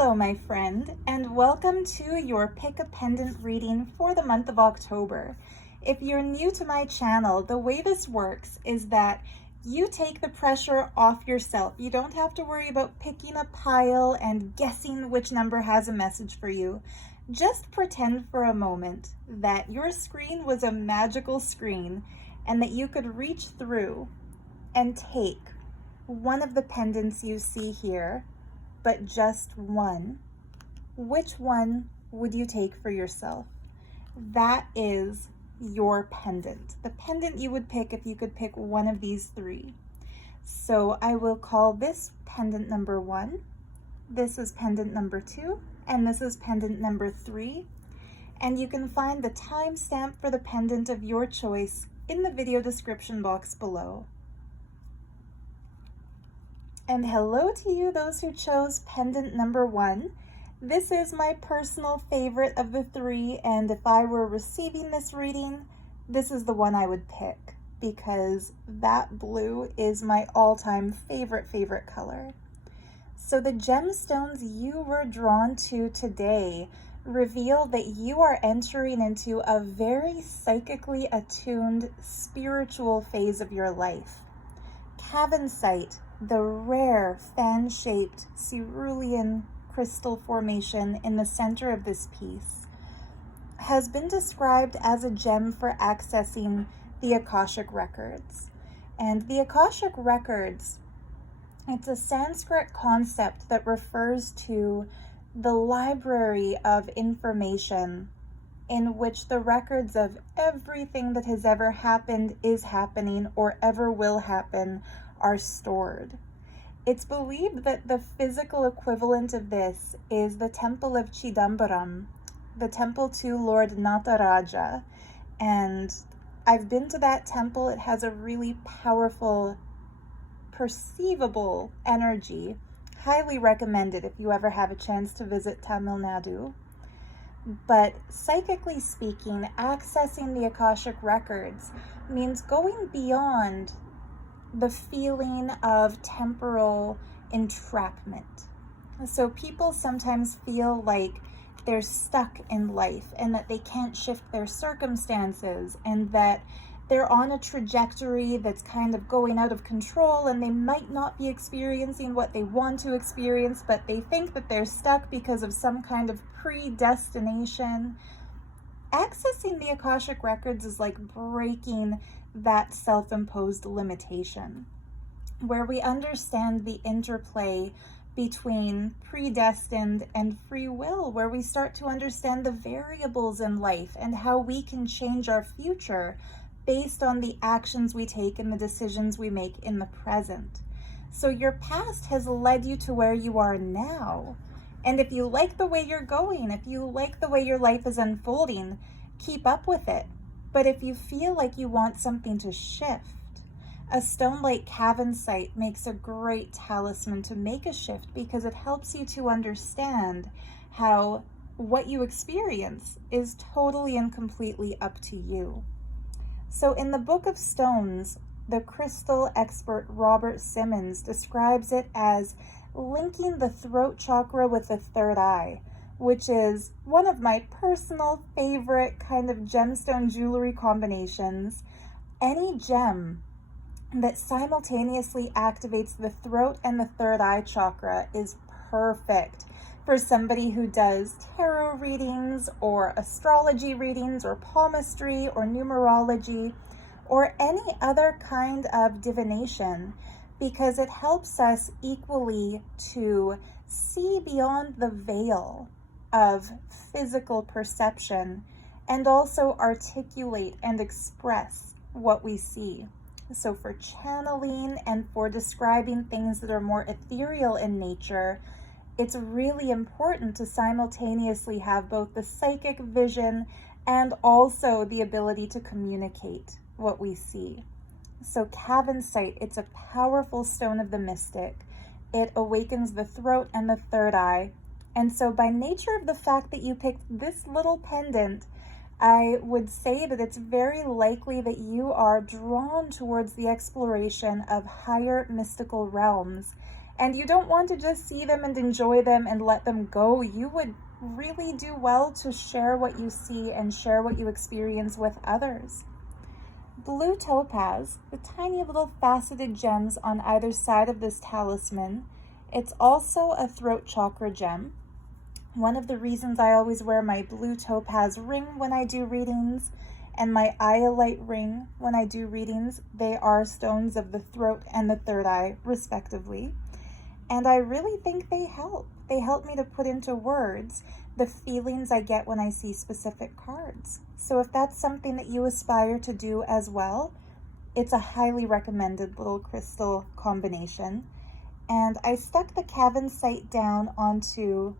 Hello, my friend, and welcome to your Pick a Pendant reading for the month of October. If you're new to my channel, the way this works is that you take the pressure off yourself. You don't have to worry about picking a pile and guessing which number has a message for you. Just pretend for a moment that your screen was a magical screen and that you could reach through and take one of the pendants you see here, but just one. Which one would you take for yourself? That is your pendant. The pendant you would pick if you could pick one of these three. So I will call this pendant number 1, this is pendant number 2, and this is pendant number 3. And you can find the timestamp for the pendant of your choice in the video description box below. And hello to you, those who chose pendant number 1. This is my personal favorite of the 3, and if I were receiving this reading, this is the one I would pick because that blue is my all-time favorite color. So the gemstones you were drawn to today reveal that you are entering into a very psychically attuned spiritual phase of your life. Cavansite, the rare fan-shaped cerulean crystal formation in the center of this piece, has been described as a gem for accessing the Akashic records. And the Akashic records, it's a Sanskrit concept that refers to the library of information in which the records of everything that has ever happened, is happening, or ever will happen are stored. It's believed that the physical equivalent of this is the temple of Chidambaram, the temple to Lord Nataraja. And I've been to that temple. It has a really powerful, perceivable energy. Highly recommended if you ever have a chance to visit Tamil Nadu. But psychically speaking, accessing the Akashic records means going beyond the feeling of temporal entrapment. So people sometimes feel like they're stuck in life and that they can't shift their circumstances and that they're on a trajectory that's kind of going out of control and they might not be experiencing what they want to experience, but they think that they're stuck because of some kind of predestination. Accessing the Akashic records is like breaking that self-imposed limitation, where we understand the interplay between predestined and free will, where we start to understand the variables in life and how we can change our future based on the actions we take and the decisions we make in the present. So your past has led you to where you are now. And if you like the way you're going, if you like the way your life is unfolding, keep up with it. But if you feel like you want something to shift, a stone like Cavansite makes a great talisman to make a shift because it helps you to understand how what you experience is totally and completely up to you. So in the Book of Stones, the crystal expert Robert Simmons describes it as linking the throat chakra with the third eye, which is one of my personal favorite kind of gemstone jewelry combinations. Any gem that simultaneously activates the throat and the third eye chakra is perfect for somebody who does tarot readings or astrology readings or palmistry or numerology or any other kind of divination, because it helps us equally to see beyond the veil of physical perception and also articulate and express what we see. So for channeling and for describing things that are more ethereal in nature, it's really important to simultaneously have both the psychic vision and also the ability to communicate what we see. So Cavansite, it's a powerful stone of the mystic. It awakens the throat and the third eye. And so by nature of the fact that you picked this little pendant, I would say that it's very likely that you are drawn towards the exploration of higher mystical realms And you don't want to just see them and enjoy them and let them go. You would really do well to share what you see and share what you experience with others. Blue topaz, the tiny little faceted gems on either side of this talisman. It's also a throat chakra gem. One of the reasons I always wear my blue topaz ring when I do readings and my iolite ring when I do readings, they are stones of the throat and the third eye, respectively. And I really think they help. They help me to put into words the feelings I get when I see specific cards. So if that's something that you aspire to do as well, it's a highly recommended little crystal combination. And I stuck the Cavansite down onto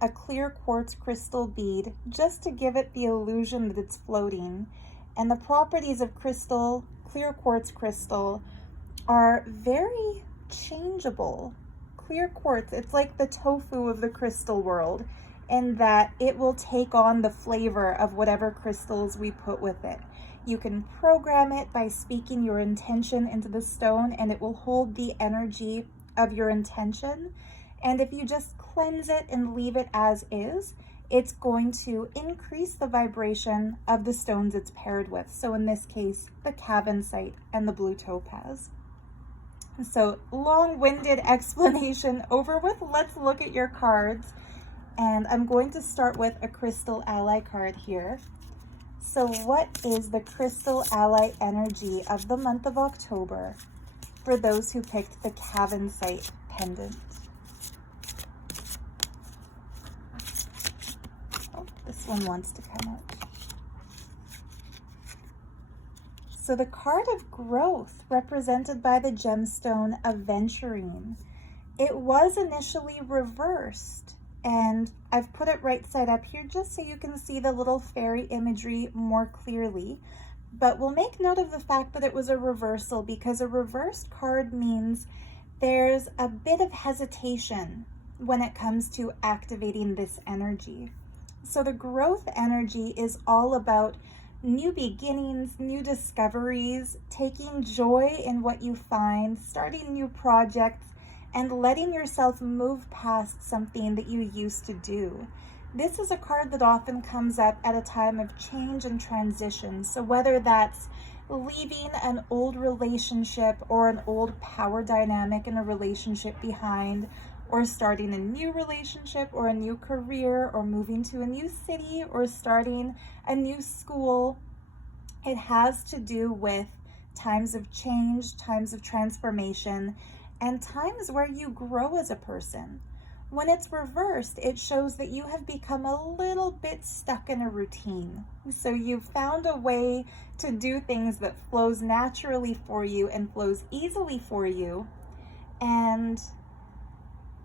a clear quartz crystal bead just to give it the illusion that it's floating. And the properties of crystal, clear quartz crystal, are very changeable. Clear quartz, it's like the tofu of the crystal world, in that it will take on the flavor of whatever crystals we put with it. You can program it by speaking your intention into the stone, and it will hold the energy of your intention. And if you just cleanse it and leave it as is, it's going to increase the vibration of the stones it's paired with. So in this case, the Cavansite and the blue topaz. So long-winded explanation over with. Let's look at your cards. And I'm going to start with a crystal ally card here. So what is the crystal ally energy of the month of October for those who picked the Cavansite pendant? Oh, this one wants to come out. So the card of growth, represented by the gemstone aventurine. It was initially reversed, and I've put it right side up here just so you can see the little fairy imagery more clearly. But we'll make note of the fact that it was a reversal, because a reversed card means there's a bit of hesitation when it comes to activating this energy. So the growth energy is all about new beginnings, new discoveries, taking joy in what you find, starting new projects, and letting yourself move past something that you used to do. This is a card that often comes up at a time of change and transition. So whether that's leaving an old relationship or an old power dynamic in a relationship behind, or starting a new relationship or a new career, or moving to a new city, or starting a new school, it has to do with times of change, times of transformation, and times where you grow as a person. When it's reversed, it shows that you have become a little bit stuck in a routine. So you've found a way to do things that flows naturally for you and flows easily for you, and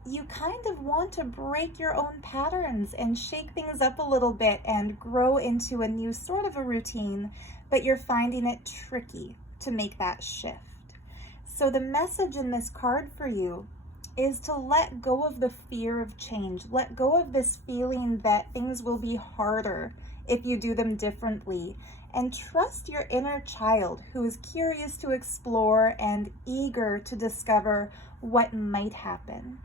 you kind of want to break your own patterns and shake things up a little bit and grow into a new sort of a routine, but you're finding it tricky to make that shift. So the message in this card for you is to let go of the fear of change. Let go of this feeling that things will be harder if you do them differently, and trust your inner child who is curious to explore and eager to discover what might happen.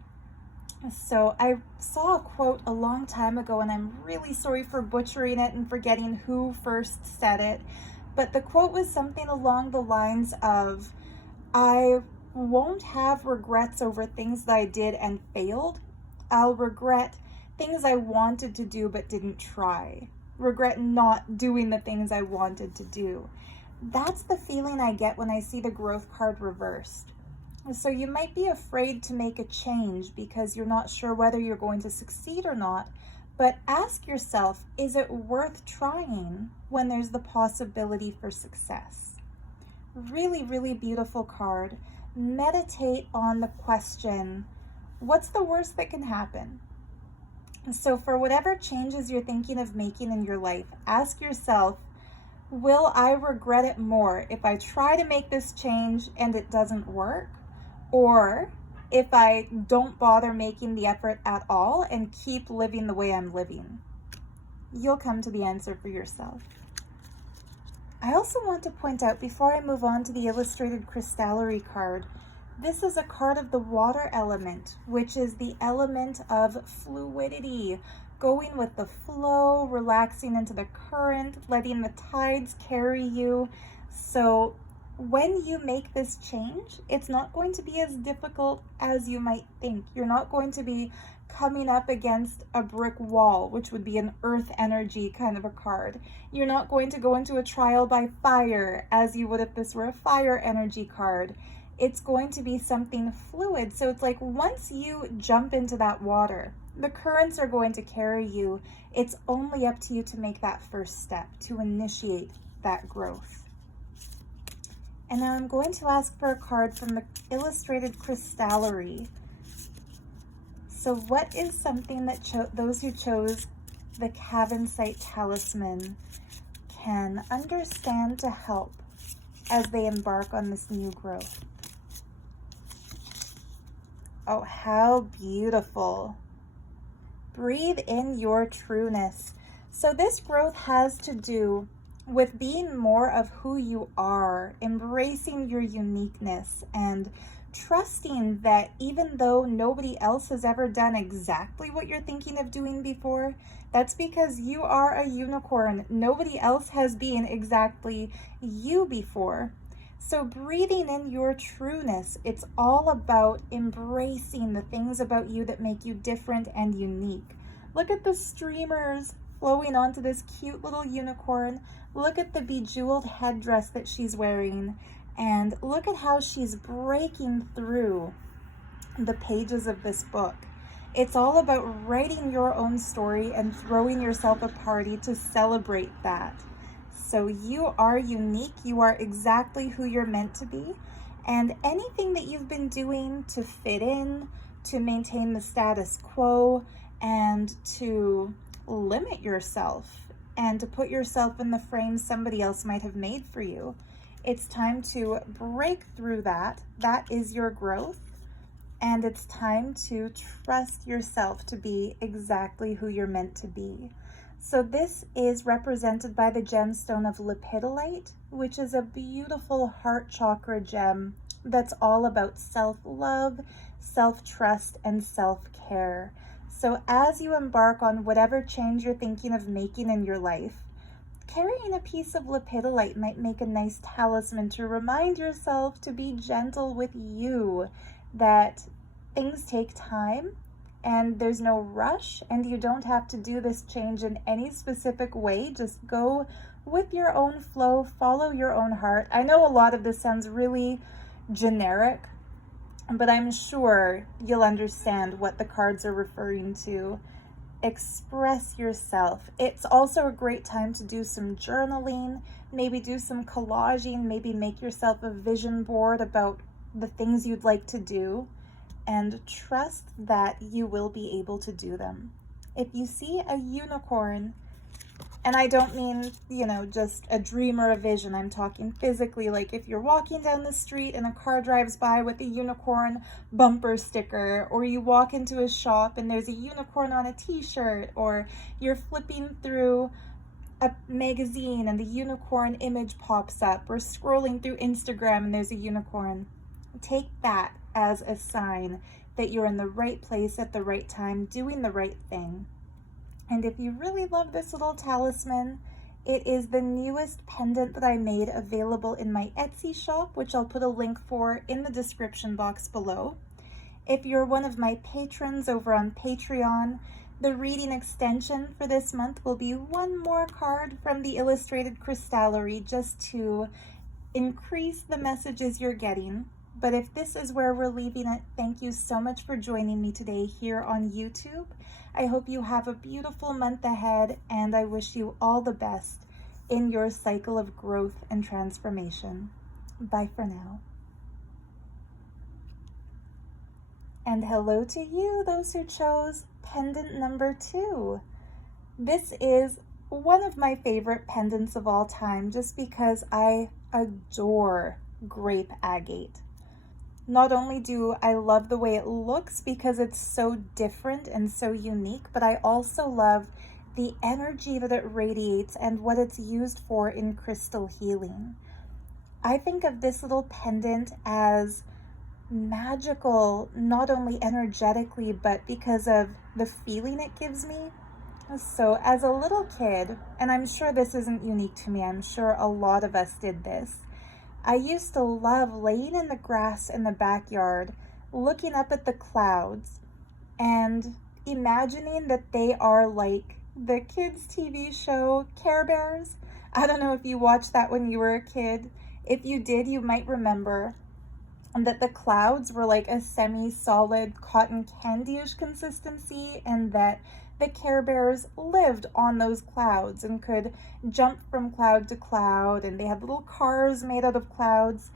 So I saw a quote a long time ago, and I'm really sorry for butchering it and forgetting who first said it, but the quote was something along the lines of, I won't have regrets over things that I did and failed. I'll regret things I wanted to do but didn't try. Regret not doing the things I wanted to do. That's the feeling I get when I see the growth card reversed. So you might be afraid to make a change because you're not sure whether you're going to succeed or not, but ask yourself, is it worth trying when there's the possibility for success? Really, really beautiful card. Meditate on the question, what's the worst that can happen? So for whatever changes you're thinking of making in your life, ask yourself, will I regret it more if I try to make this change and it doesn't work? Or if I don't bother making the effort at all and keep living the way I'm living? You'll come to the answer for yourself. I also want to point out, before I move on to the illustrated crystallery card, This is a card of the water element, which is the element of fluidity, going with the flow, relaxing into the current, letting the tides carry you. So when you make this change, it's not going to be as difficult as you might think. You're not going to be coming up against a brick wall, which would be an earth energy kind of a card. You're not going to go into a trial by fire as you would if this were a fire energy card. It's going to be something fluid. So it's like once you jump into that water, the currents are going to carry you. It's only up to you to make that first step, to initiate that growth. And now I'm going to ask for a card from the Illustrated Crystallery. So what is something that those who chose the Cavansite talisman can understand to help as they embark on this new growth? Oh, how beautiful. Breathe in your trueness. So this growth has to do with being more of who you are, embracing your uniqueness, and trusting that even though nobody else has ever done exactly what you're thinking of doing before, that's because you are a unicorn. Nobody else has been exactly you before. So breathing in your trueness, it's all about embracing the things about you that make you different and unique. Look at the streamers flowing onto this cute little unicorn. Look at the bejeweled headdress that she's wearing. And look at how she's breaking through the pages of this book. It's all about writing your own story and throwing yourself a party to celebrate that. So you are unique. You are exactly who you're meant to be. And anything that you've been doing to fit in, to maintain the status quo, and to limit yourself, and to put yourself in the frame somebody else might have made for you, it's time to break through that. That is your growth. And it's time to trust yourself to be exactly who you're meant to be. So this is represented by the gemstone of lepidolite, which is a beautiful heart chakra gem that's all about self-love, self-trust, and self-care. So as you embark on whatever change you're thinking of making in your life, carrying a piece of lepidolite might make a nice talisman to remind yourself to be gentle with you, that things take time and there's no rush, and you don't have to do this change in any specific way. Just go with your own flow, follow your own heart. I know a lot of this sounds really generic, but I'm sure you'll understand what the cards are referring to. Express yourself. It's also a great time to do some journaling, maybe do some collaging, maybe make yourself a vision board about the things you'd like to do, and trust that you will be able to do them. If you see a unicorn, and I don't mean, just a dream or a vision, I'm talking physically, like if you're walking down the street and a car drives by with a unicorn bumper sticker, or you walk into a shop and there's a unicorn on a t-shirt, or you're flipping through a magazine and the unicorn image pops up, or scrolling through Instagram and there's a unicorn, take that as a sign that you're in the right place at the right time, doing the right thing. And if you really love this little talisman, it is the newest pendant that I made available in my Etsy shop, which I'll put a link for in the description box below. If you're one of my patrons over on Patreon, the reading extension for this month will be one more card from the Illustrated Crystallery, just to increase the messages you're getting. But if this is where we're leaving it, thank you so much for joining me today here on YouTube. I hope you have a beautiful month ahead, and I wish you all the best in your cycle of growth and transformation. Bye for now. And hello to you, those who chose pendant number 2. This is one of my favorite pendants of all time, just because I adore Grape Agate. Not only do I love the way it looks because it's so different and so unique, but I also love the energy that it radiates and what it's used for in crystal healing. I think of this little pendant as magical, not only energetically, but because of the feeling it gives me. So as a little kid, and I'm sure this isn't unique to me, I'm sure a lot of us did this, I used to love laying in the grass in the backyard, looking up at the clouds and imagining that they are like the kids' TV show Care Bears. I don't know if you watched that when you were a kid. If you did, you might remember that the clouds were like a semi-solid cotton candy-ish consistency, and that the Care Bears lived on those clouds and could jump from cloud to cloud, and they had little cars made out of clouds.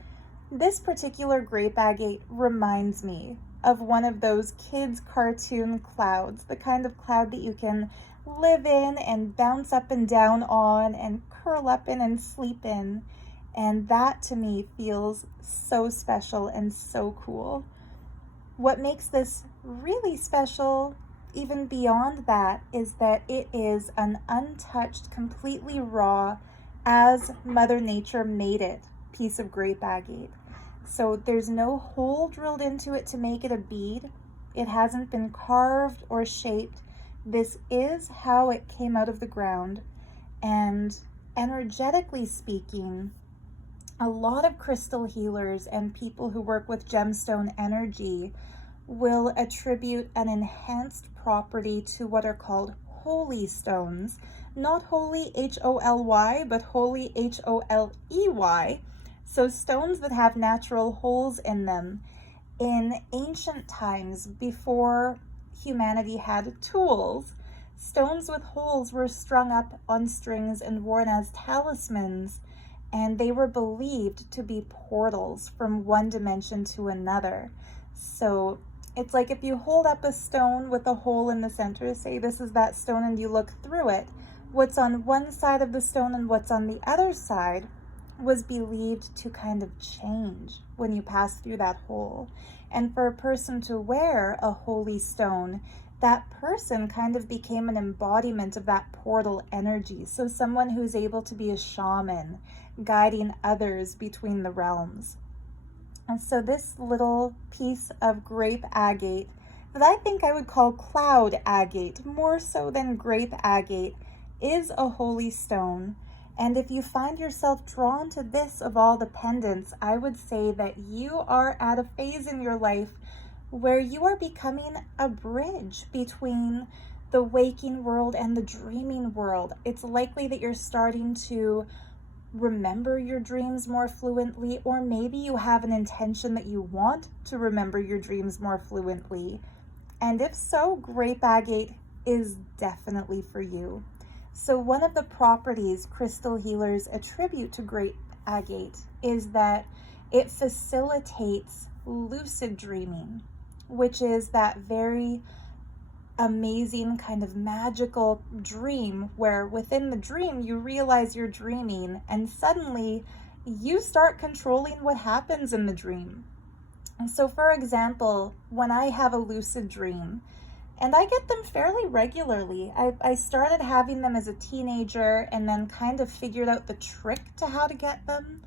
This particular grape agate reminds me of one of those kids' cartoon clouds, the kind of cloud that you can live in and bounce up and down on and curl up in and sleep in. And that to me feels so special and so cool. What makes this really special, even beyond that, is that it is an untouched, completely raw, as Mother Nature made it, piece of grape agate. So there's no hole drilled into it to make it a bead. It hasn't been carved or shaped. This is how it came out of the ground. And energetically speaking, a lot of crystal healers and people who work with gemstone energy will attribute an enhanced property to what are called holy stones. Not holy H-O-L-Y, but holy H-O-L-E-Y. So stones that have natural holes in them. In ancient times, before humanity had tools, stones with holes were strung up on strings and worn as talismans, and they were believed to be portals from one dimension to another. So it's like if you hold up a stone with a hole in the center, say this is that stone, and you look through it, what's on one side of the stone and what's on the other side was believed to kind of change when you pass through that hole. And for a person to wear a holy stone, that person kind of became an embodiment of that portal energy. So someone who's able to be a shaman, guiding others between the realms. And so this little piece of grape agate, that I think I would call cloud agate, more so than grape agate, is a holy stone. And if you find yourself drawn to this of all the pendants, I would say that you are at a phase in your life where you are becoming a bridge between the waking world and the dreaming world. It's likely that you're starting to remember your dreams more fluently, or maybe you have an intention that you want to remember your dreams more fluently. And if so, grape agate is definitely for you. So one of the properties crystal healers attribute to grape agate is that it facilitates lucid dreaming, which is that very amazing kind of magical dream where within the dream you realize you're dreaming and suddenly you start controlling what happens in the dream. And so for example, when I have a lucid dream, and I get them fairly regularly, I started having them as a teenager and then kind of figured out the trick to how to get them.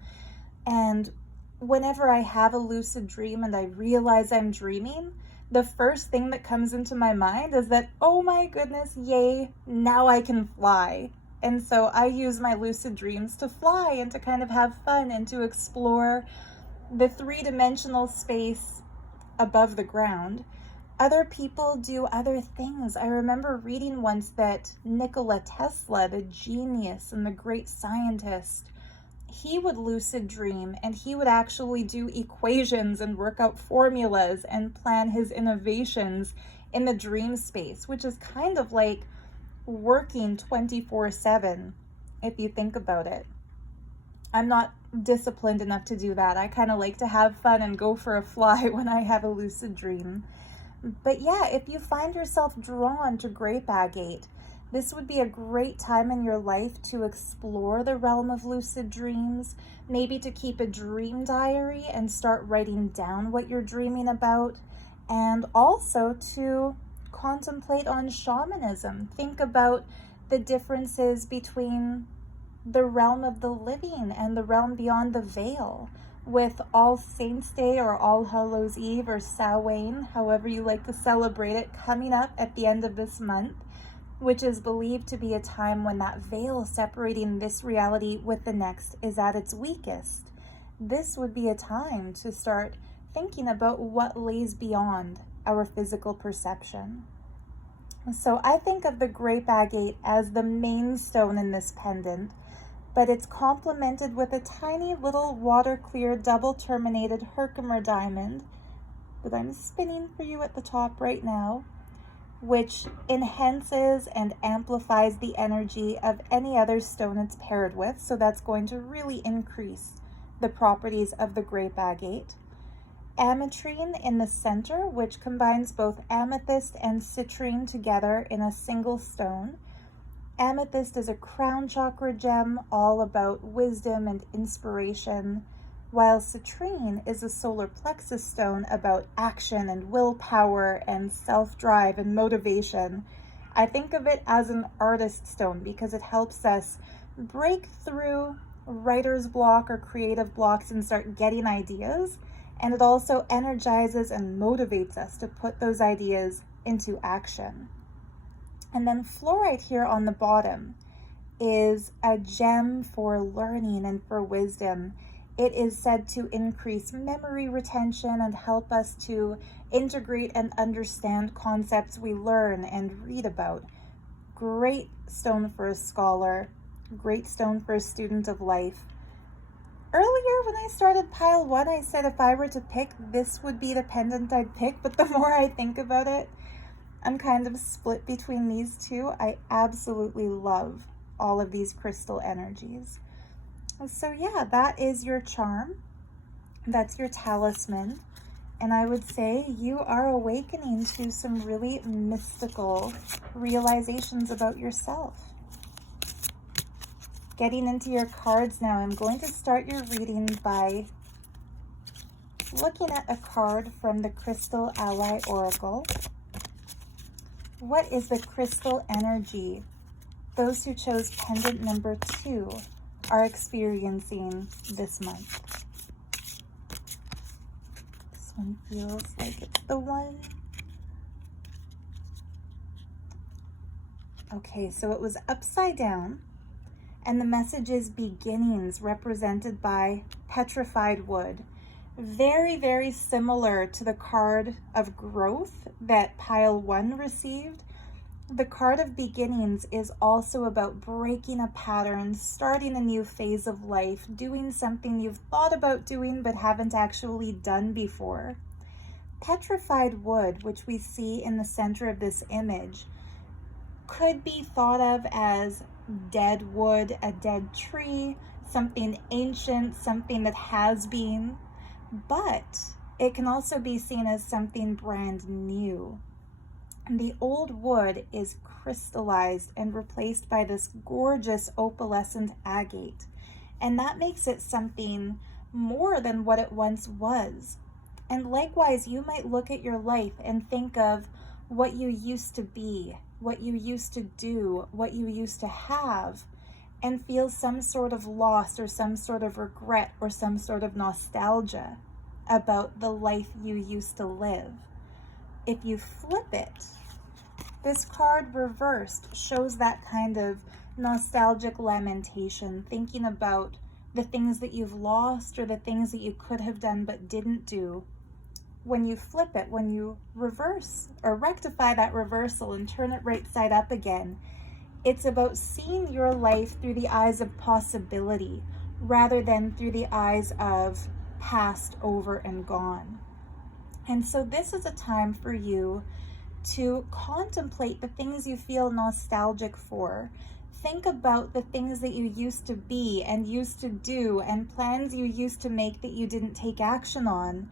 And whenever I have a lucid dream and I realize I'm dreaming, the first thing that comes into my mind is that, oh my goodness, yay, now I can fly. And so I use my lucid dreams to fly and to kind of have fun and to explore the three-dimensional space above the ground. Other people do other things. I remember reading once that Nikola Tesla, the genius and the great scientist, he would lucid dream and he would actually do equations and work out formulas and plan his innovations in the dream space, which is kind of like working 24/7 if you think about it. I'm not disciplined enough to do that. I kind of like to have fun and go for a fly when I have a lucid dream. But yeah, if you find yourself drawn to grape agate, this would be a great time in your life to explore the realm of lucid dreams, maybe to keep a dream diary and start writing down what you're dreaming about, and also to contemplate on shamanism. Think about the differences between the realm of the living and the realm beyond the veil. with All Saints Day or All Hallows Eve or Samhain, however you like to celebrate it, coming up at the end of this month, which is believed to be a time when that veil separating this reality with the next is at its weakest. This would be a time to start thinking about what lays beyond our physical perception. So I think of the Grape Agate as the main stone in this pendant, but it's complemented with a tiny little water-clear double-terminated Herkimer diamond that I'm spinning for you at the top right now, which enhances and amplifies the energy of any other stone it's paired with. So that's going to really increase the properties of the Grape Agate. Ametrine in the center, which combines both amethyst and citrine together in a single stone. Amethyst is a crown chakra gem all about wisdom and inspiration, while citrine is a solar plexus stone about action and willpower and self-drive and motivation. I think of it as an artist stone because it helps us break through writer's block or creative blocks and start getting ideas. And it also energizes and motivates us to put those ideas into action. And then fluorite here on the bottom is a gem for learning and for wisdom. It is said to increase memory retention and help us to integrate and understand concepts we learn and read about. Great stone for a scholar, great stone for a student of life. Earlier when I started pile 1, I said if I were to pick, this would be the pendant I'd pick, but the more I think about it, I'm kind of split between these two. I absolutely love all of these crystal energies. So yeah, that is your charm. That's your talisman. And I would say you are awakening to some really mystical realizations about yourself. Getting into your cards now, I'm going to start your reading by looking at a card from the Crystal Ally Oracle. What is the crystal energy those who chose pendant number 2 are experiencing this month? This one feels like it's the one. Okay, so it was upside down. And the message is beginnings, represented by petrified wood. Very, very similar to the card of growth that pile 1 received. The card of beginnings is also about breaking a pattern, starting a new phase of life, doing something you've thought about doing but haven't actually done before. Petrified wood, which we see in the center of this image, could be thought of as dead wood, a dead tree, something ancient, something that has been, but it can also be seen as something brand new. And the old wood is crystallized and replaced by this gorgeous opalescent agate, and that makes it something more than what it once was. And likewise, you might look at your life and think of what you used to be, what you used to do, what you used to have, and feel some sort of loss or some sort of regret or some sort of nostalgia about the life you used to live. If you flip it, this card reversed shows that kind of nostalgic lamentation, thinking about the things that you've lost or the things that you could have done but didn't do. When you flip it, when you reverse or rectify that reversal and turn it right side up again, it's about seeing your life through the eyes of possibility rather than through the eyes of past, over, and gone. And so this is a time for you to contemplate the things you feel nostalgic for. Think about the things that you used to be and used to do and plans you used to make that you didn't take action on.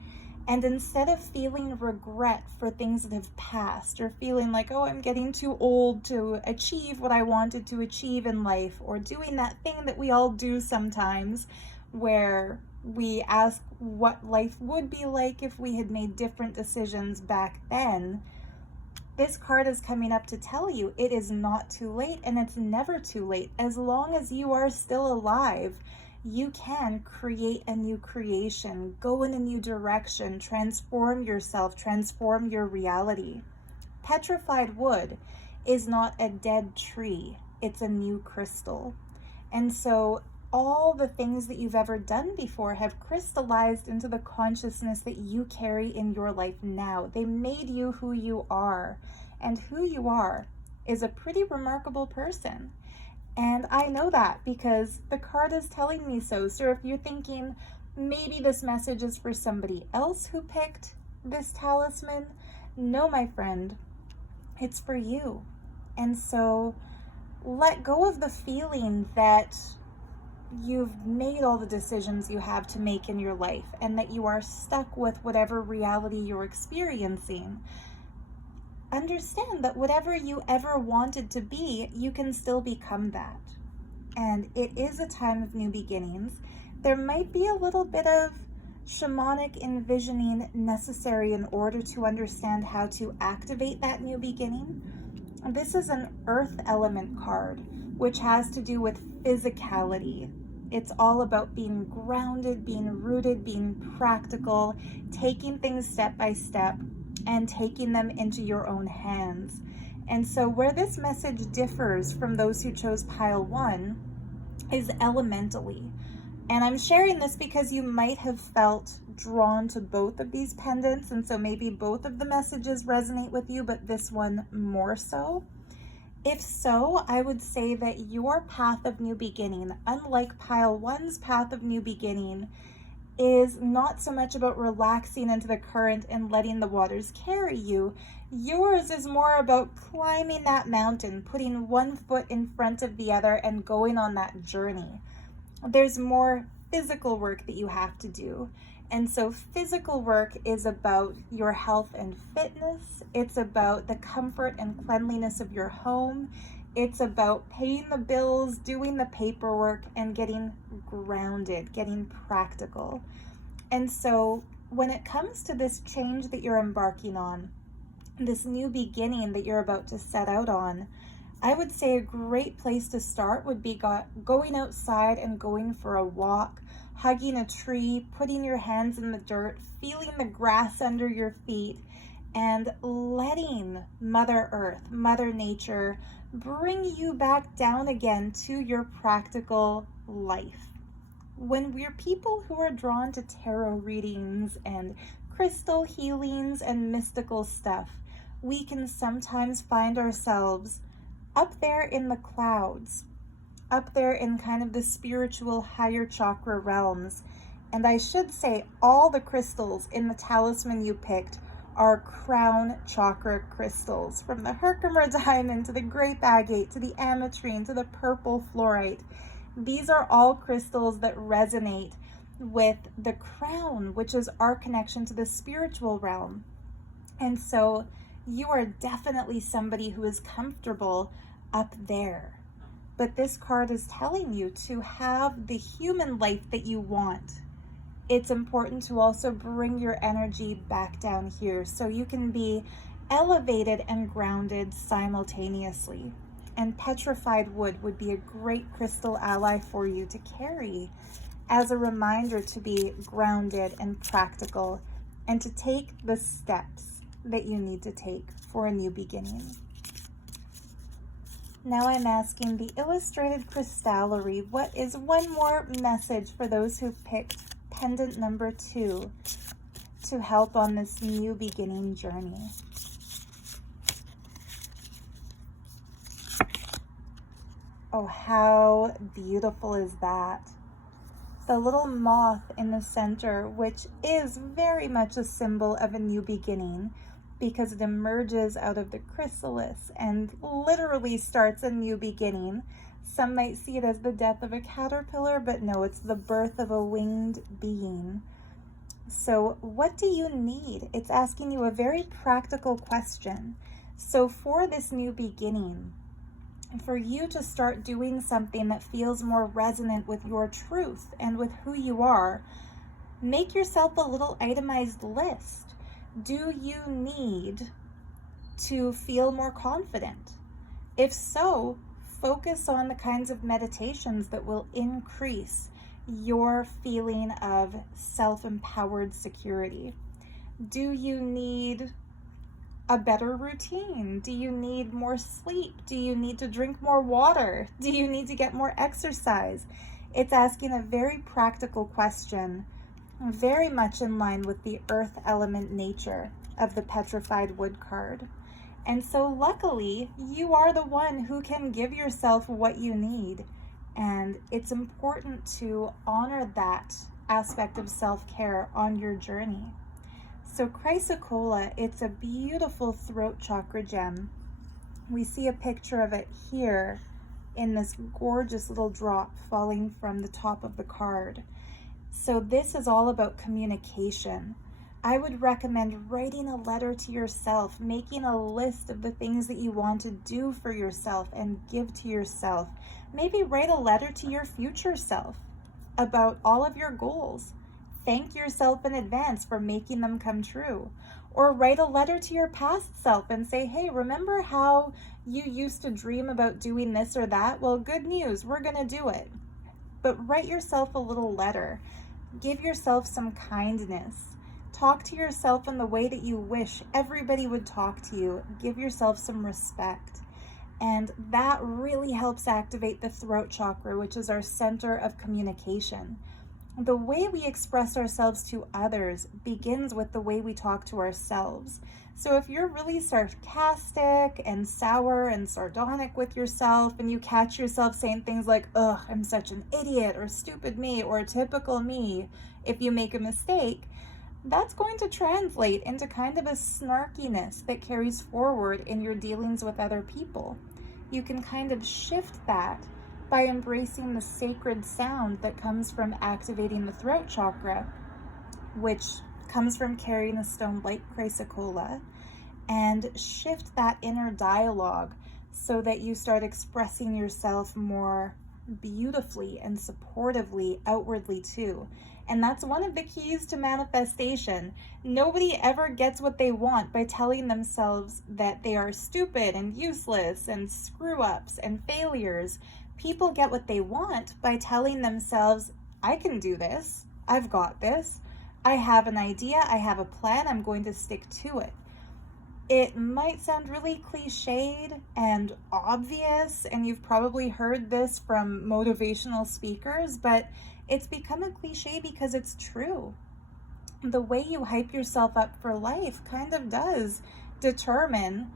And instead of feeling regret for things that have passed or feeling like, oh, I'm getting too old to achieve what I wanted to achieve in life, or doing that thing that we all do sometimes where we ask what life would be like if we had made different decisions back then, this card is coming up to tell you it is not too late, and it's never too late. As long as you are still alive, you can create a new creation, go in a new direction, transform yourself, transform your reality. Petrified wood is not a dead tree, it's a new crystal. And so all the things that you've ever done before have crystallized into the consciousness that you carry in your life now. They made you who you are, and who you are is a pretty remarkable person. And I know that because the card is telling me so. So if you're thinking maybe this message is for somebody else who picked this talisman, no, my friend, it's for you. And so let go of the feeling that you've made all the decisions you have to make in your life and that you are stuck with whatever reality you're experiencing. Understand that whatever you ever wanted to be, you can still become that. And it is a time of new beginnings. There might be a little bit of shamanic envisioning necessary in order to understand how to activate that new beginning. This is an earth element card, which has to do with physicality. It's all about being grounded, being rooted, being practical, taking things step by step, and taking them into your own hands. And so where this message differs from those who chose pile 1 is elementally. And I'm sharing this because you might have felt drawn to both of these pendants, and so maybe both of the messages resonate with you, but this one more so. If so, I would say that your path of new beginning, unlike pile 1's path of new beginning, is not so much about relaxing into the current and letting the waters carry you. Yours is more about climbing that mountain, putting one foot in front of the other and going on that journey. There's more physical work that you have to do. And so physical work is about your health and fitness. It's about the comfort and cleanliness of your home. It's about paying the bills, doing the paperwork, and getting grounded, getting practical. And so when it comes to this change that you're embarking on, this new beginning that you're about to set out on, I would say a great place to start would be going outside and going for a walk, hugging a tree, putting your hands in the dirt, feeling the grass under your feet, and letting Mother Earth, Mother Nature, bring you back down again to your practical life. When we're people who are drawn to tarot readings and crystal healings and mystical stuff, we can sometimes find ourselves up there in the clouds, up there in kind of the spiritual higher chakra realms. And I should say all the crystals in the talisman you picked are crown chakra crystals, from the Herkimer diamond to the Grape Agate to the ametrine to the purple fluorite. These are all crystals that resonate with the crown, which is our connection to the spiritual realm. And so you are definitely somebody who is comfortable up there. But this card is telling you to have the human life that you want. It's important to also bring your energy back down here so you can be elevated and grounded simultaneously. And petrified wood would be a great crystal ally for you to carry as a reminder to be grounded and practical and to take the steps that you need to take for a new beginning. Now I'm asking the illustrated crystallery, what is one more message for those who picked pendant number 2 to help on this new beginning journey? Oh, how beautiful is that? The little moth in the center, which is very much a symbol of a new beginning because it emerges out of the chrysalis and literally starts a new beginning. Some might see it as the death of a caterpillar, but no, it's the birth of a winged being. So what do you need? It's asking you a very practical question. So for this new beginning, for you to start doing something that feels more resonant with your truth and with who you are, make yourself a little itemized list. Do you need to feel more confident? If so, focus on the kinds of meditations that will increase your feeling of self-empowered security? Do you need a better routine? Do you need more sleep? Do you need to drink more water? Do you need to get more exercise? It's asking a very practical question, very much in line with the earth element nature of the petrified wood card. And so luckily, you are the one who can give yourself what you need. And it's important to honor that aspect of self-care on your journey. So chrysocolla, it's a beautiful throat chakra gem. We see a picture of it here in this gorgeous little drop falling from the top of the card. So this is all about communication. I would recommend writing a letter to yourself, making a list of the things that you want to do for yourself and give to yourself. Maybe write a letter to your future self about all of your goals. Thank yourself in advance for making them come true. Or write a letter to your past self and say, hey, remember how you used to dream about doing this or that? Well, good news, we're gonna do it. But write yourself a little letter. Give yourself some kindness. Talk to yourself in the way that you wish everybody would talk to you. Give yourself some respect. And that really helps activate the throat chakra, which is our center of communication. The way we express ourselves to others begins with the way we talk to ourselves. So if you're really sarcastic and sour and sardonic with yourself, and you catch yourself saying things like, ugh, I'm such an idiot, or stupid me, or typical me, if you make a mistake, that's going to translate into kind of a snarkiness that carries forward in your dealings with other people. You can kind of shift that by embracing the sacred sound that comes from activating the throat chakra, which comes from carrying a stone like chrysocolla, and shift that inner dialogue so that you start expressing yourself more beautifully and supportively outwardly too. And that's one of the keys to manifestation. Nobody ever gets what they want by telling themselves that they are stupid and useless and screw-ups and failures. People get what they want by telling themselves, I can do this, I've got this, I have an idea, I have a plan, I'm going to stick to it. It might sound really cliched and obvious, and you've probably heard this from motivational speakers, but it's become a cliche because it's true. The way you hype yourself up for life kind of does determine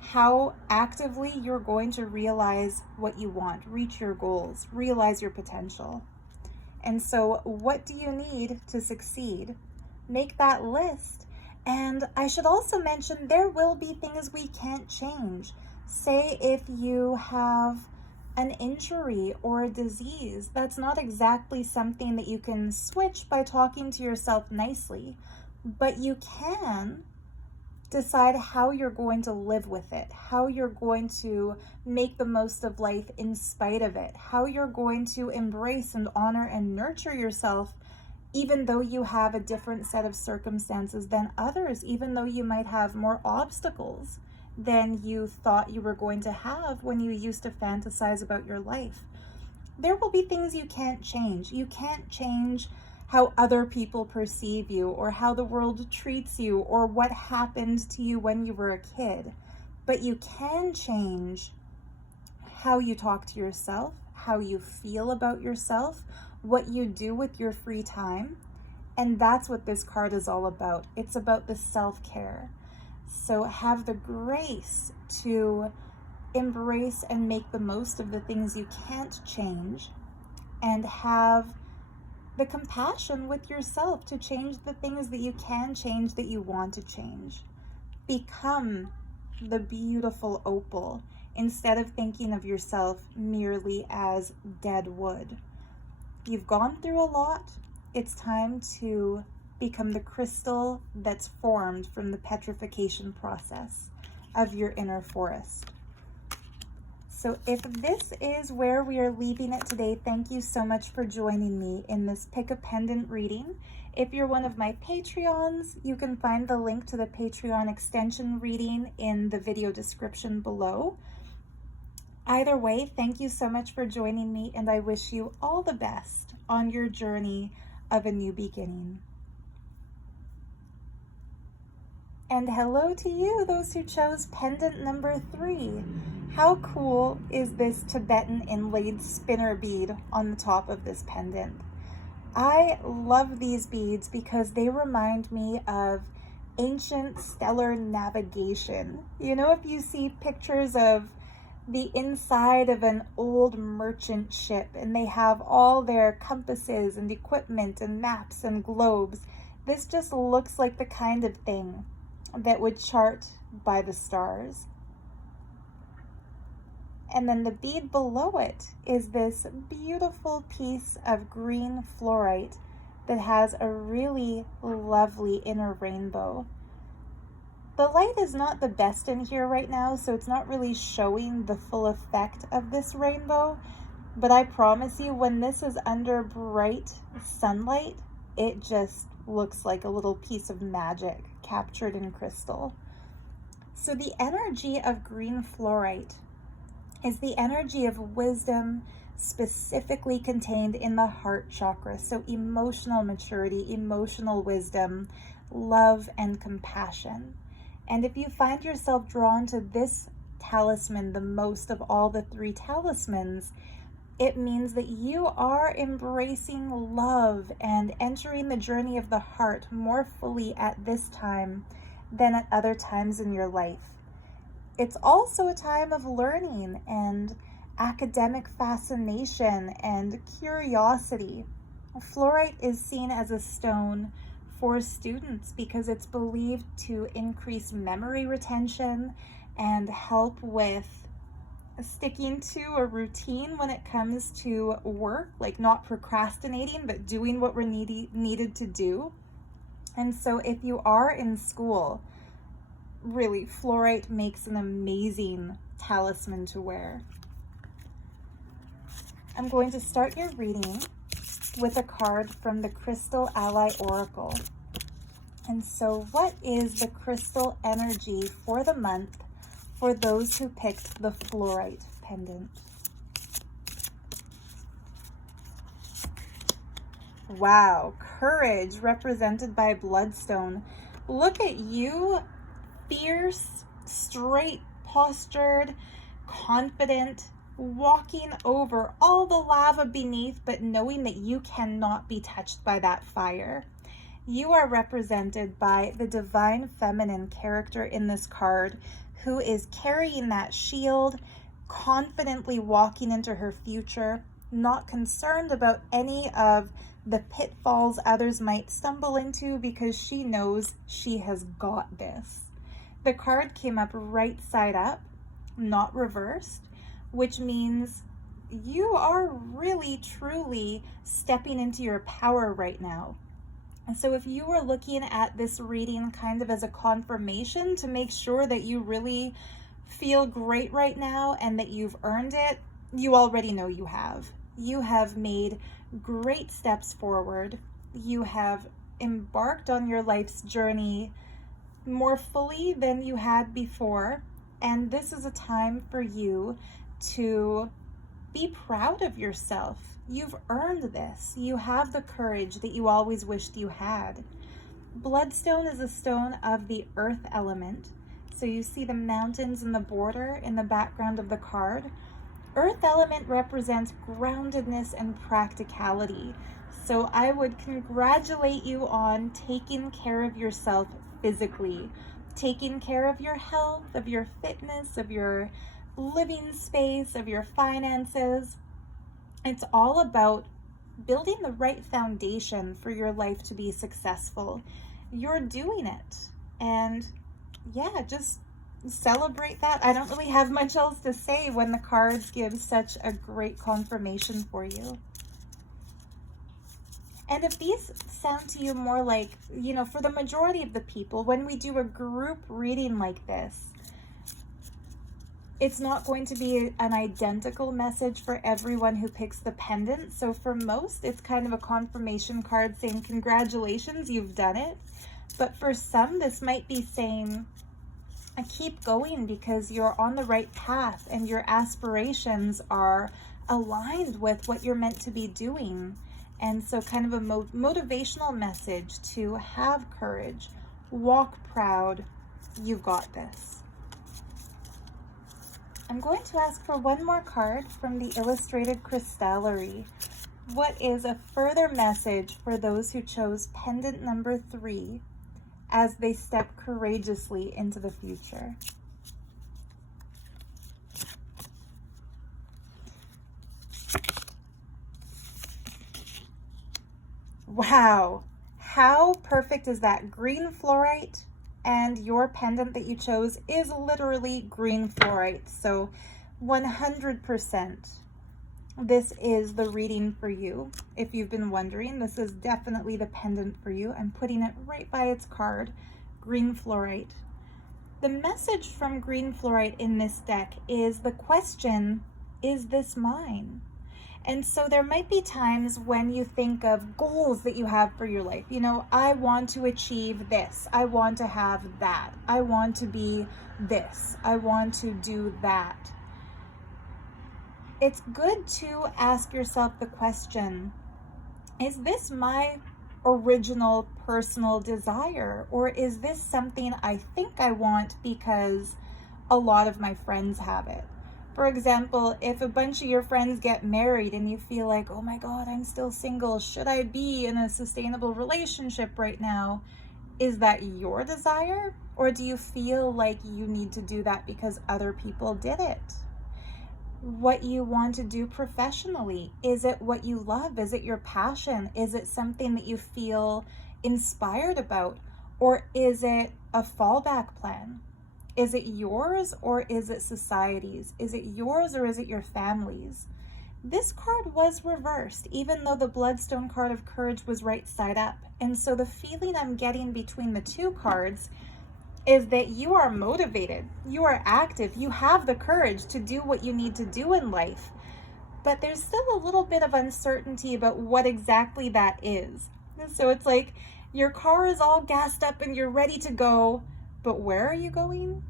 how actively you're going to realize what you want, reach your goals, realize your potential. And so what do you need to succeed? Make that list. And I should also mention there will be things we can't change. Say if you have an injury or a disease, that's not exactly something that you can switch by talking to yourself nicely, but you can decide how you're going to live with it, how you're going to make the most of life in spite of it, how you're going to embrace and honor and nurture yourself, even though you have a different set of circumstances than others, even though you might have more obstacles than you thought you were going to have when you used to fantasize about your life. There will be things you can't change. You can't change how other people perceive you, or how the world treats you, or what happened to you when you were a kid. But you can change how you talk to yourself, how you feel about yourself, what you do with your free time. And that's what this card is all about. It's about the self-care. So have the grace to embrace and make the most of the things you can't change, and have the compassion with yourself to change the things that you can change, that you want to change. Become the beautiful opal instead of thinking of yourself merely as dead wood. You've gone through a lot. It's time to become the crystal that's formed from the petrification process of your inner forest. So if this is where we are leaving it today, thank you so much for joining me in this Pick a Pendant reading. If you're one of my Patreons, you can find the link to the Patreon extension reading in the video description below. Either way, thank you so much for joining me, and I wish you all the best on your journey of a new beginning. And hello to you, those who chose pendant number 3. How cool is this Tibetan inlaid spinner bead on the top of this pendant? I love these beads because they remind me of ancient stellar navigation. You know, if you see pictures of the inside of an old merchant ship and they have all their compasses and equipment and maps and globes, this just looks like the kind of thing that would chart by the stars. And then the bead below it is this beautiful piece of green fluorite that has a really lovely inner rainbow. The light is not the best in here right now, so it's not really showing the full effect of this rainbow, but I promise you, when this is under bright sunlight, it just looks like a little piece of magic captured in crystal. So the energy of green fluorite is the energy of wisdom, specifically contained in the heart chakra. So emotional maturity, emotional wisdom, love, and compassion. And if you find yourself drawn to this talisman the most of all the 3 talismans, it means that you are embracing love and entering the journey of the heart more fully at this time than at other times in your life. It's also a time of learning and academic fascination and curiosity. Fluorite is seen as a stone for students because it's believed to increase memory retention and help with sticking to a routine when it comes to work, like not procrastinating, but doing what we're needed to do. And so if you are in school, really, fluorite makes an amazing talisman to wear. I'm going to start your reading with a card from the Crystal Ally Oracle. And so what is the crystal energy for the month for those who picked the fluorite pendant? Wow, courage represented by bloodstone. Look at you, fierce, straight postured, confident, walking over all the lava beneath, but knowing that you cannot be touched by that fire. You are represented by the divine feminine character in this card, who is carrying that shield, confidently walking into her future, not concerned about any of the pitfalls others might stumble into because she knows she has got this. The card came up right side up, not reversed, which means you are really, truly stepping into your power right now. And so if you were looking at this reading kind of as a confirmation to make sure that you really feel great right now and that you've earned it, you already know you have. You have made great steps forward. You have embarked on your life's journey more fully than you had before. And this is a time for you to be proud of yourself. You've earned this. You have the courage that you always wished you had. Bloodstone is a stone of the earth element. So you see the mountains and the border in the background of the card. Earth element represents groundedness and practicality. So I would congratulate you on taking care of yourself physically, taking care of your health, of your fitness, of your living space, of your finances. It's all about building the right foundation for your life to be successful. You're doing it. And yeah, just celebrate that. I don't really have much else to say when the cards give such a great confirmation for you. And if these sound to you more like, you know, for the majority of the people, when we do a group reading like this, it's not going to be an identical message for everyone who picks the pendant. So for most, it's kind of a confirmation card saying, congratulations, you've done it. But for some, this might be saying, keep going because you're on the right path and your aspirations are aligned with what you're meant to be doing. And so kind of a motivational message to have courage, walk proud, you've got this. I'm going to ask for one more card from the Illustrated Crystallery. What is a further message for those who chose pendant number 3 as they step courageously into the future? Wow, how perfect is that? Green fluorite, and your pendant that you chose is literally green fluorite. So 100%. This is the reading for you. If you've been wondering, this is definitely the pendant for you. I'm putting it right by its card, green fluorite. The message from green fluorite in this deck is the question, is this mine? And so there might be times when you think of goals that you have for your life. You know, I want to achieve this. I want to have that. I want to be this. I want to do that. It's good to ask yourself the question, is this my original personal desire? Or is this something I think I want because a lot of my friends have it? For example, if a bunch of your friends get married and you feel like, oh my God, I'm still single. Should I be in a sustainable relationship right now? Is that your desire? Or do you feel like you need to do that because other people did it? What you want to do professionally, is it what you love? Is it your passion? Is it something that you feel inspired about? Or is it a fallback plan? Is it yours or is it society's? Is it yours or is it your family's? This card was reversed, even though the Bloodstone card of courage was right side up. And so the feeling I'm getting between the two cards is that you are motivated, you are active, you have the courage to do what you need to do in life. But there's still a little bit of uncertainty about what exactly that is. So it's like your car is all gassed up and you're ready to go, but where are you going?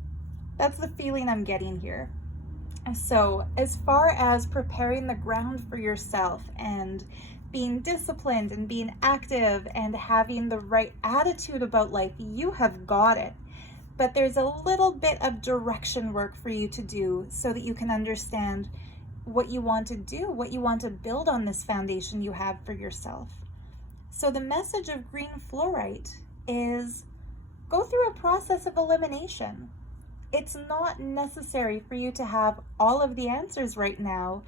That's the feeling I'm getting here. So as far as preparing the ground for yourself and being disciplined and being active and having the right attitude about life, you have got it. But there's a little bit of direction work for you to do so that you can understand what you want to do, what you want to build on this foundation you have for yourself. So the message of green fluorite is go through a process of elimination. It's not necessary for you to have all of the answers right now.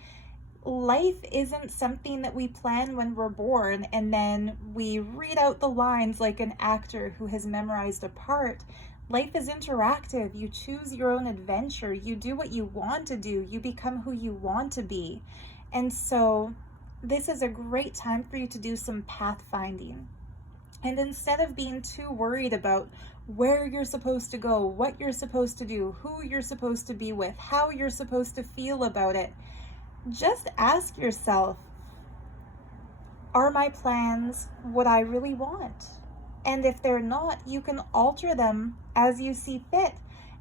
Life isn't something that we plan when we're born and then we read out the lines like an actor who has memorized a part. Life is interactive. You choose your own adventure. You do what you want to do. You become who you want to be. And so this is a great time for you to do some pathfinding. And instead of being too worried about where you're supposed to go, what you're supposed to do, who you're supposed to be with, how you're supposed to feel about it, just ask yourself, are my plans what I really want? And if they're not, you can alter them as you see fit.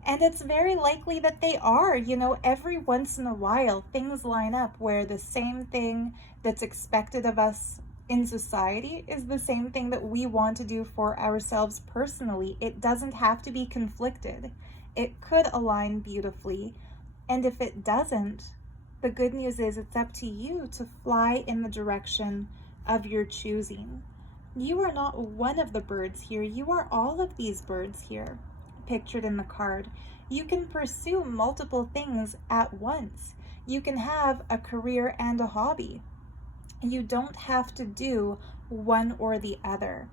And it's very likely that they are. You know, every once in a while, things line up where the same thing that's expected of us in society is the same thing that we want to do for ourselves personally. It doesn't have to be conflicted. It could align beautifully. And if it doesn't, the good news is it's up to you to fly in the direction of your choosing. You are not one of the birds here. You are all of these birds here, pictured in the card. You can pursue multiple things at once. You can have a career and a hobby. You don't have to do one or the other,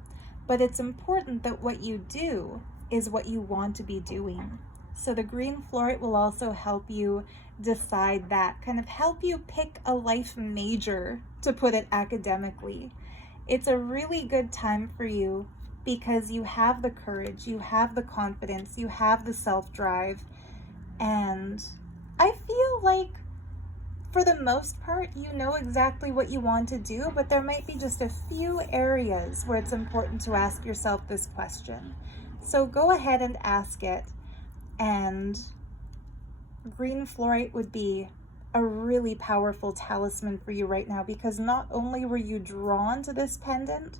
but it's important that what you do is what you want to be doing. So the green fluorite will also help you decide that, kind of help you pick a life major, to put it academically. It's a really good time for you because you have the courage, you have the confidence, you have the self-drive, and I feel like for the most part, you know exactly what you want to do, but there might be just a few areas where it's important to ask yourself this question. So go ahead and ask it. And green fluorite would be a really powerful talisman for you right now, because not only were you drawn to this pendant,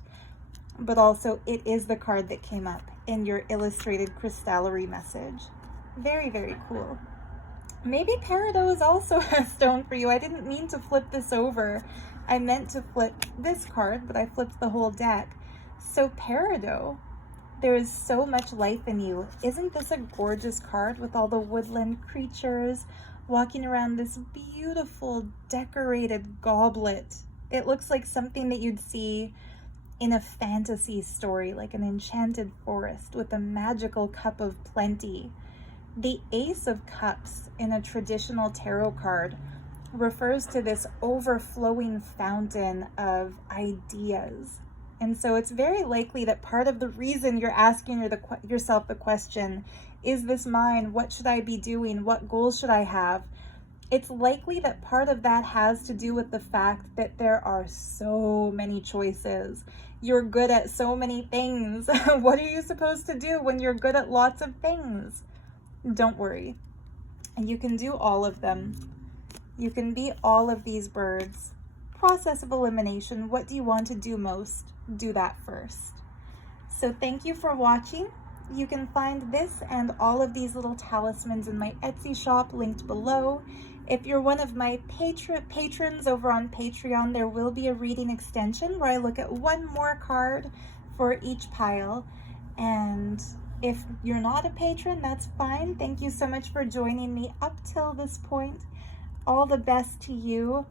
but also it is the card that came up in your illustrated crystallery message. Very, very cool. Maybe peridot is also a stone for you. I didn't mean to flip this over. I meant to flip this card, but I flipped the whole deck. So peridot, there is so much life in you. Isn't this a gorgeous card with all the woodland creatures walking around this beautiful decorated goblet? It looks like something that you'd see in a fantasy story, like an enchanted forest with a magical cup of plenty. The Ace of Cups in a traditional tarot card refers to this overflowing fountain of ideas. And so it's very likely that part of the reason you're asking yourself the question, is this mine? What should I be doing? What goals should I have? It's likely that part of that has to do with the fact that there are so many choices. You're good at so many things. What are you supposed to do when you're good at lots of things? Don't worry. You can do all of them. You can be all of these birds. Process of elimination. What do you want to do most? Do that first. So thank you for watching. You can find this and all of these little talismans in my Etsy shop linked below. If you're one of my patrons over on Patreon, there will be a reading extension where I look at one more card for each pile. And if you're not a patron, that's fine. Thank you so much for joining me up till this point. All the best to you.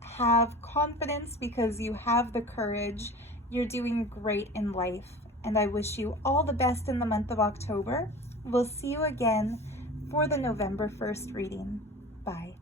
Have confidence because you have the courage. You're doing great in life. And I wish you all the best in the month of October. We'll see you again for the November 1st reading. Bye.